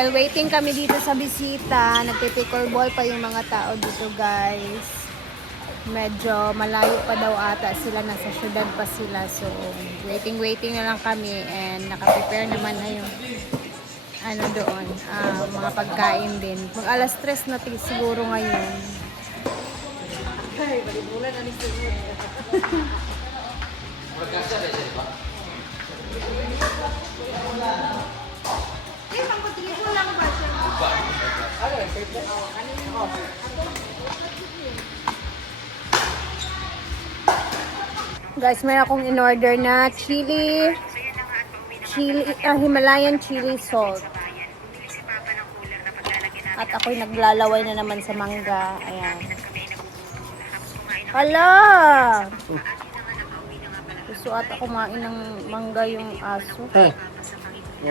While waiting kami dito sa bisita, nagpipickleball pa yung mga tao dito guys. Medyo malayo pa daw ata sila, nasa syudad pa sila. So, waiting na lang kami and nakaprepare naman na yung ano doon, mga pagkain din. Mag alas 3 na siguro ngayon. Ay, balibulan na ni guys, may akong in-order na Himalayan chili salt. At ako'y naglalaway na naman sa mangga. Ayan. Hala! Gusto ata kumain ng mangga yung aso. Eh,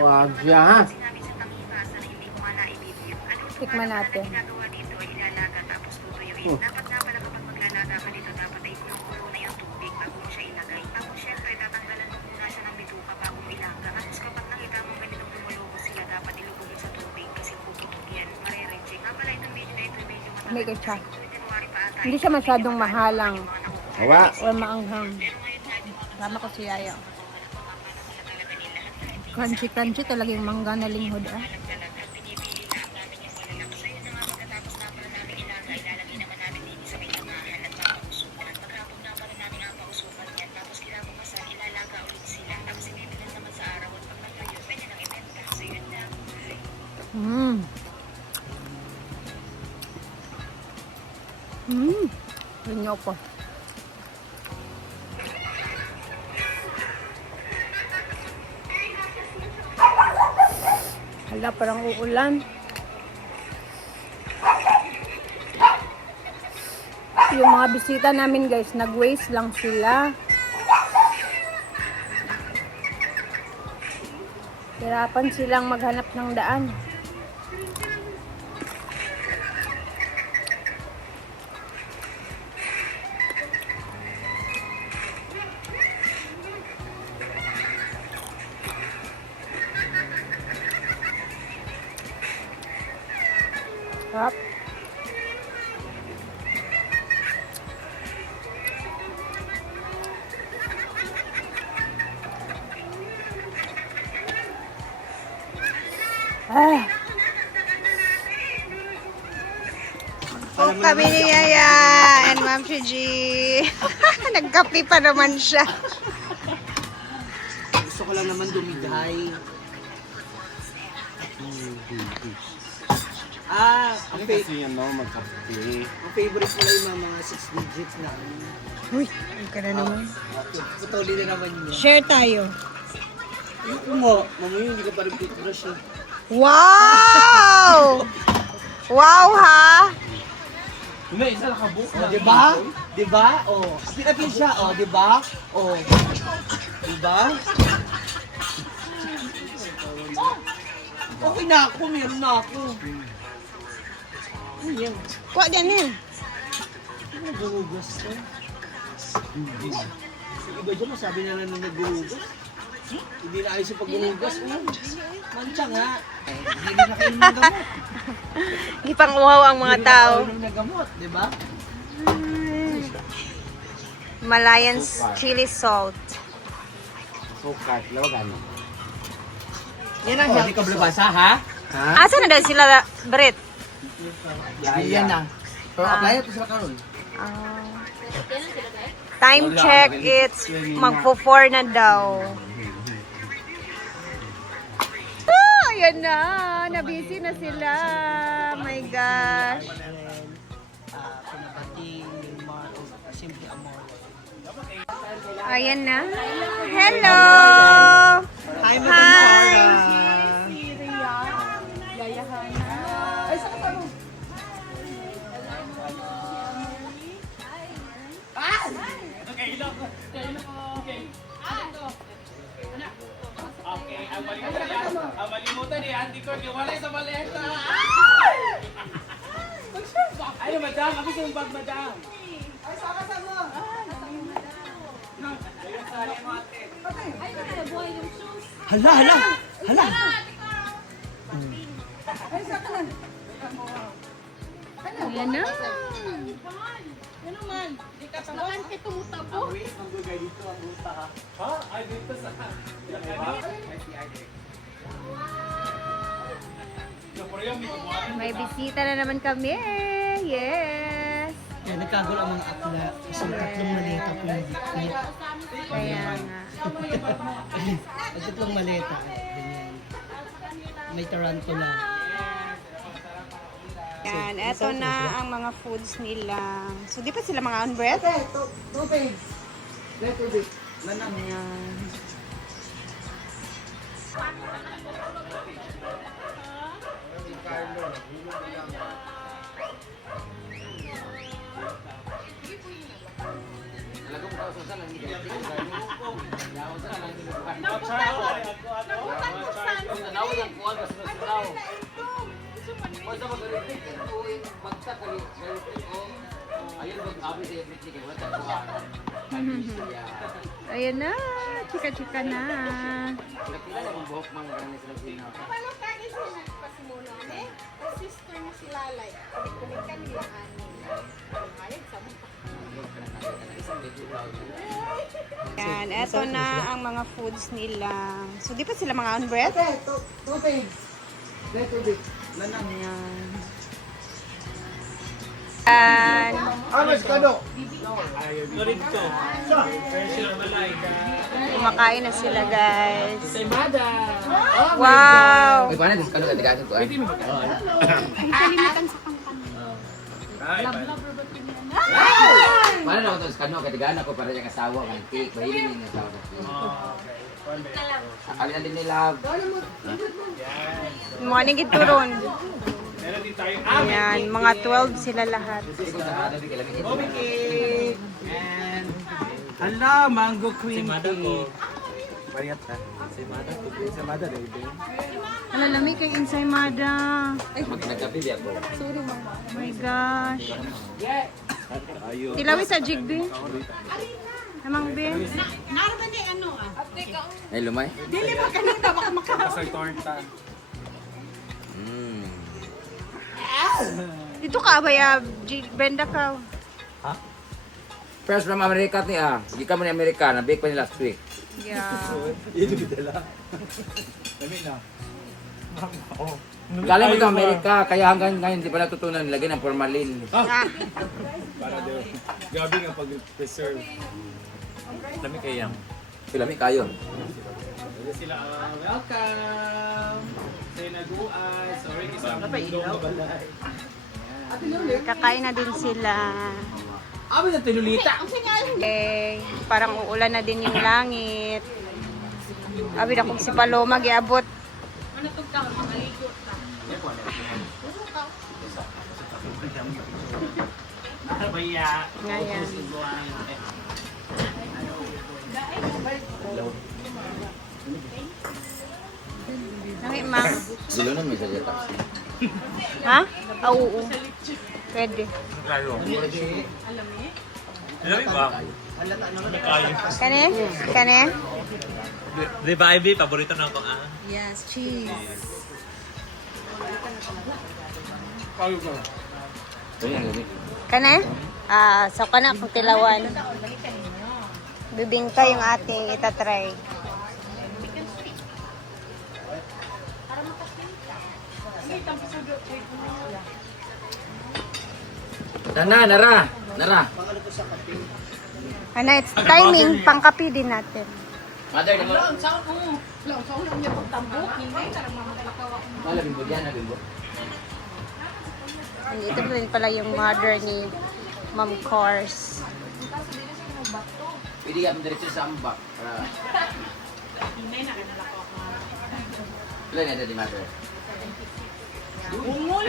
wag siya ha. Tikman natin. May ketchup. Hindi siya masyadong mahalang. Awa. O maanghang. Tama ko si Yaya. Crunchy talaga yung mangga na linghod. Lingaw po. Hala, parang uulan. Yung mga bisita namin guys, nag-waste lang sila. Hirapan silang maghanap ng daan. Sarap. Cook kami ni Yaya and Ma'am Shiji. Nagkape pa naman siya. Gusto ko lang naman dumigay. Ang kasi yan no, magkape. Ang favorite ko lang yung mga 6 digits na. Uy, ang ka na naman. Putuli na naman yun. Share tayo. Mo, mamaya hindi ka pa rin toothbrush eh. Wow! Wow ha! May isa lang kabuk. Diba? Diba? Oh. Apil siya. Oh, diba? Oh. Diba? Okay na ako. Meron na ako. Ano yan? Kuha dyan yan. Ano naghuhugas ko? Yung iba dyan masabi na lang na naghuhugas. Hindi na ayos yung paghuhugas. Mancha nga. Hindi na kayo ng gamot. Hindi pang uhaw ang mga tao. Hindi na gamot, di ba? Himalayan chili salt. Sukat, lawagan. Yan ang hindi ka blabasa, ha? Ha? Asa na daw sila, Brett? Yan na. Pero apply na ito sila karon. Time check, it's magpo-4 na daw. Ayan na, nabisi na sila. My gosh. Ayan na. Hello! Hi, Okay, ang malimutan eh, Auntie Court, yung walay sa maleta. Ay, madam, ako sa yung bag, madam. Ay, saka sa mo. Hala, hala! Hala! Ayan na. Ha? Ay, dito sa... May bisita na naman kami. Yes. Kaya nagkagol ang mga akla. Kasi tatlong maleta po yung Kaya nga. Ay, tatlong maleta. Ganyan. May tarantula. Yan, eto na ang mga foods nila. So, di pa sila mga on bread? Tubig! Let tubig. Lanang. Ayan. Ayan na, chika-chika na. Yan, eto na ang mga foods nila. So, di pa sila mga on bread? Tubig! Let tubig. Lanang. Ayan. Yan. Amas ka do! Norito. Special Malayka. Kumakain na sila, guys. Semada. Wow! May paano din kano katigaan ko. Pwede mo ba? Ay, Paano na ako sa kano katigaan ako para yung asawa kan cake. Bahili ni asawa. Akali na din nila. Morning ituron. meron din tayo. Ayan, mga 12 sila lahat. Ikaw sa hada di kailangan ito. Bobby cake! And... Hala, mango cream cake. Variat ka. Semada to. Semada na ibe. Ano, lamig kay ensaymada. Ay, Nagkape di ako. oh my gosh. Tilawi sa jigbi. Namang bin. Ay lumay. Kasal torta. Dito ka ba ya, Brenda ka? First from America ni ah. Hindi ka mo ni Amerika. Na-bake pa ni last week. Yeah. Galing mo ito Amerika. Kaya hanggang ngayon di pa natutunan. Nilagyan ng formalin. Ah, Para daw. Gabi nga pag-preserve. Dami kayang. Pilami kayo. Sila, welcome! Say naguay. Sorry, isang mundong mabalay. kakain na din sila. Abi na tinulita. Eh, parang uulan na din yung langit. Abi na kung si Paloma giabot. Baya. Ngayon. Nangit ma. Dulo na may salita. Ha? Ah, oo. Pwede. Kayo. Alam mo ba? Kayo. Kane? Kane? Di ba, Ivy? Paborito na ako ah. Yes, cheese. Kayo ko. Ito yung lamig. Kane? Ah, so kana kung tilawan. Bibingka yung ating itatry. Nara. Ano, it's timing, pangkapi din natin. Mother, di mo. Wala bimbo diyan, bimbo. Ito rin pala yung mother ni Ma'am Cors. Pwede ka diretso sa ambak. Wala na di mother. Bungol.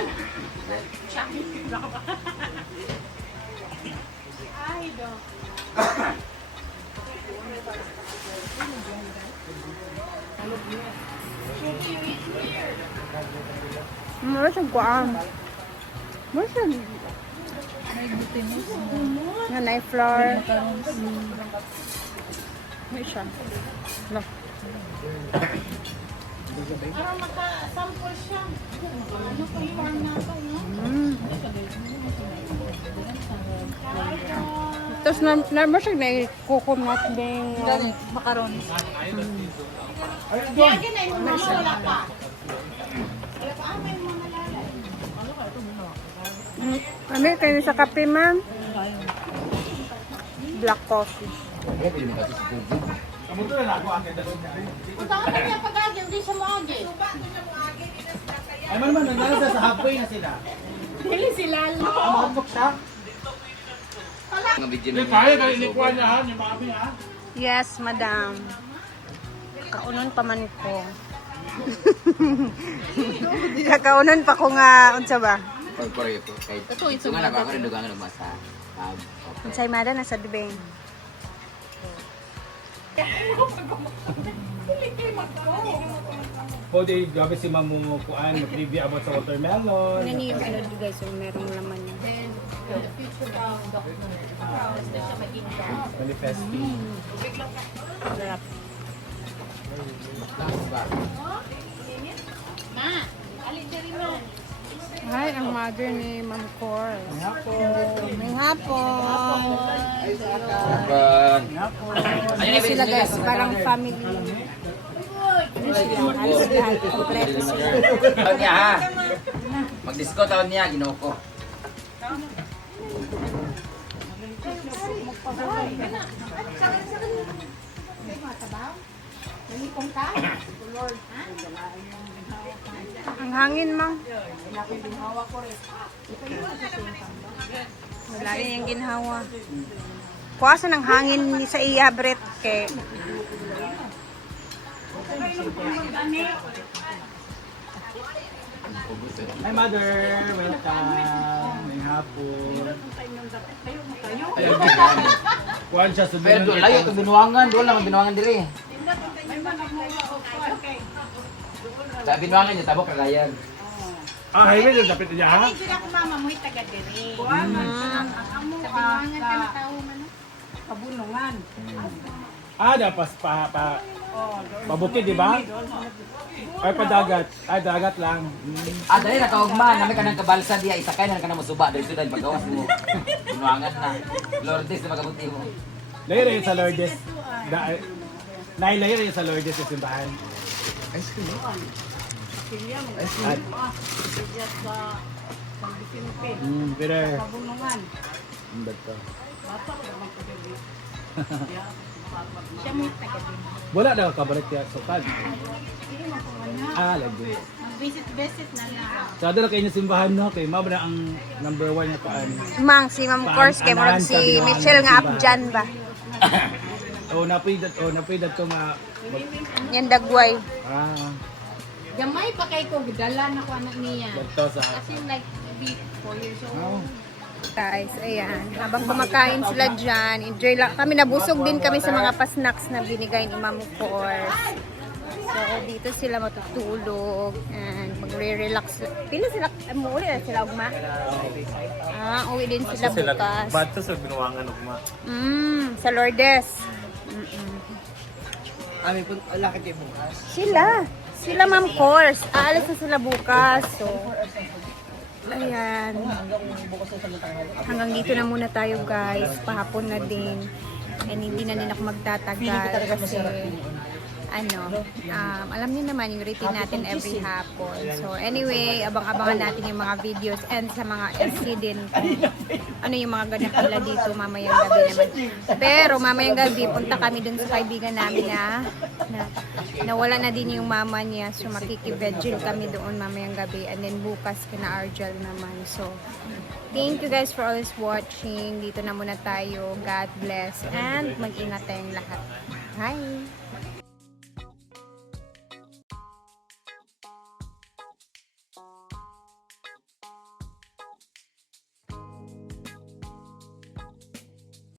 Mura siyang kuang. Mura siyang... Nga na flour. May siya. No. Tapos na siya may coconut ding Macarons. Kami kayo sa kape, ma'am. Black coffee. Kaya pili mo kasi sa tubig. Ay man, nandala sa halfway na sila. Dili sila. Mahatok siya. Mga video na Kaya kayo inikuha niya ha, yung mga amin ha. Yes, madam. Kaunon pa man ko. Kakaunon pa ko nga, unsa ba? Pagpare ko. Kahit ito nga nagkakaroon dugangan nagmasa. Unsay mada nasa dibeng. O di, gabi si Mamu kuan, mag-review about sa watermelon. Nani yung ano guys, yung merong laman niya. Manifesting. Sarap. Hi, ang mother ni Ma'am Cor. May hapon. Ano sila guys, parang family. Halos lahat, kompleto sila. Taon niya ha. Mag-disco taon niya, ginoo ko. Ang hangin, Mang. Wala rin yung ginhawa. Kuwasan ang hangin ni sa iya, Brett. Kay Hi mother, welcome. May hapon. Kuhan siya sa Pero doon layo ito binuangan, doon lang ang binuangan diri. Sa binuangan niya tabok kagayan. Ah, highway din, dapat niya ha. Sila ko mama mo'y taga diri. Kabunungan. Ah, dapat pabukid, di ba? Ay, padagat. Ay, dagat lang. Ah, dali nakaugma, nami ka ng kabalsa diya, isakay na ka na musuba, dali sudan paggawas mo. Binuangan na. Lourdes na magabuti mo. Layer yun sa Lourdes. Nailayer yun sa Lourdes yung simbahan. Pero, Kabunungan. ang bato. Siya mo'y taga diri. Wala na kabalik niya sa kal. Ah, lagi. Visit na lang. Sa na kayo yung simbahan no, kay mao na ang number 1 na paan. Mang, si Ma'am Cors, kay Ma'am si Michelle nga Abjan ba? Napidat ko Yan dagway. Gamay pa kay ko, dala na ko anak niya. dagto sa Kasi like, 4 years old. Guys, ayan. Habang kumakain sila dyan, enjoy lang. Kami nabusog din kami sa mga pasnacks na binigay ni Ma'am Cors. So, dito sila matutulog and magre-relax. Pila sila, umuwi na sila ugma? Ah, uwi din sila bukas. Bato sa binuwangan ugma. Sa Lourdes. Amin po, laki kayo bukas. Sila Ma'am Cors. Aalis na sila bukas. So, ayan. Hanggang dito na muna tayo guys. Pahapon na din. And hindi na din ako magtatagal kasi alam niyo naman yung routine natin every hapon. So anyway, abang-abangan natin yung mga videos and sa mga SC din ano yung mga ganap nila dito mamayang gabi naman. Pero mamayang gabi, punta kami dun sa kaibigan namin na nawala na din yung mama niya. So makikibedgil kami doon mamayang gabi. And then bukas kina Argel naman. So thank you guys for always watching. Dito na muna tayo. God bless and mag-ingat tayong lahat. Bye!